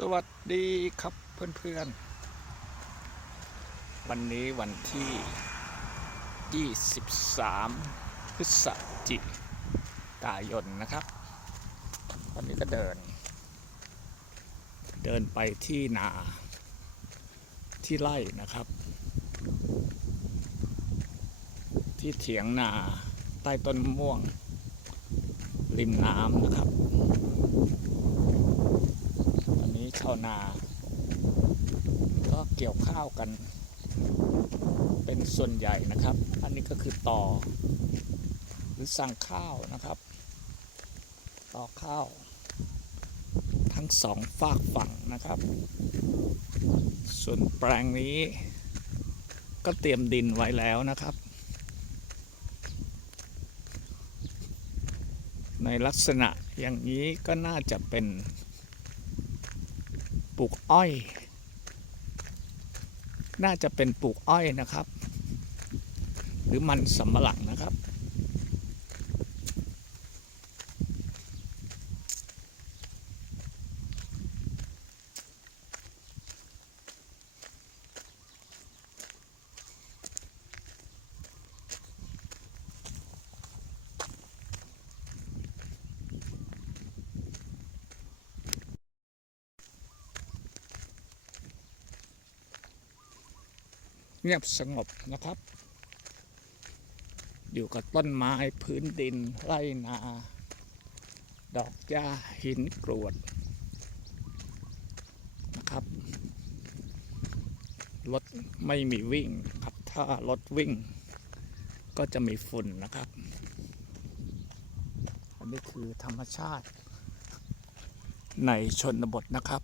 สวัสดีครับเพื่อนๆ วันนี้วันที่ 23 พฤศจิกายนนะครับ วันนี้ก็เดิน เดินไปที่นาที่ไร่นะครับ ที่เถียงนาใต้ต้นมะม่วง ริมน้ำนะครับ ชาวนา ก็เกี่ยวข้าวกัน เป็นส่วนใหญ่นะครับ อันนี้ก็คือต่อ หรือสั่งข้าวนะครับ ต่อข้าว ทั้งสองฝากฝั่งนะครับ ส่วนแปลงนี้ ก็เตรียมดินไว้แล้วนะครับในลักษณะอย่างนี้ก็น่าจะเป็น ปลูกอ้อย น่าจะเป็นปลูกอ้อยนะครับ หรือมันสำปะหลังนะครับ เงียบสงบนะครับ อยู่กับต้นไม้พื้นดินไร่นา ดอกหญ้าหินกรวดนะครับรถไม่มีวิ่งครับถ้ารถวิ่ง ก็จะมีฝุ่นนะครับ อันนี้คือธรรมชาติในชนบทนะครับ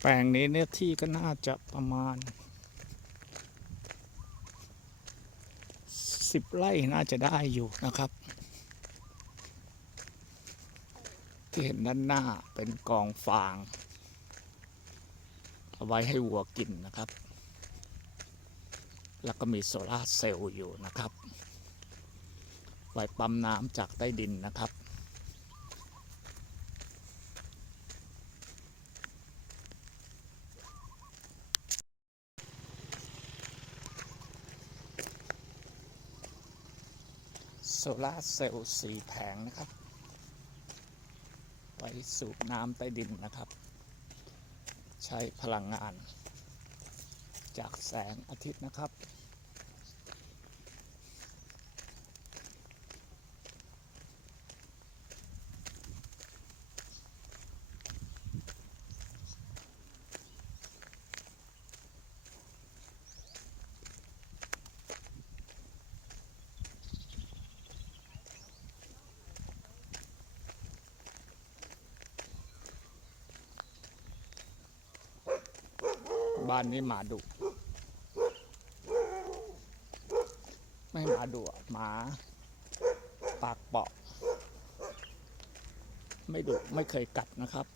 แปลงนี้เนี่ยที่ก็น่าจะประมาณสิบไร่น่าจะได้อยู่นะครับ ที่เห็นด้านหน้าเป็นกองฟาง เอาไว้ให้วัวกินนะครับ แล้วก็มีโซลาเซลล์อยู่นะครับ ไว้ปั๊มน้ำจากใต้ดินนะครับ ลาร์เซลล์สีแผงนะครับ ไว้สูบน้ำใต้ดินนะครับ ใช้พลังงาน จากแสงอาทิตย์นะครับ บ้านนี้หมาดุ ไม่หมาดุอะหมาปากเปาะ ไม่ดุไม่เคยกัดนะครับ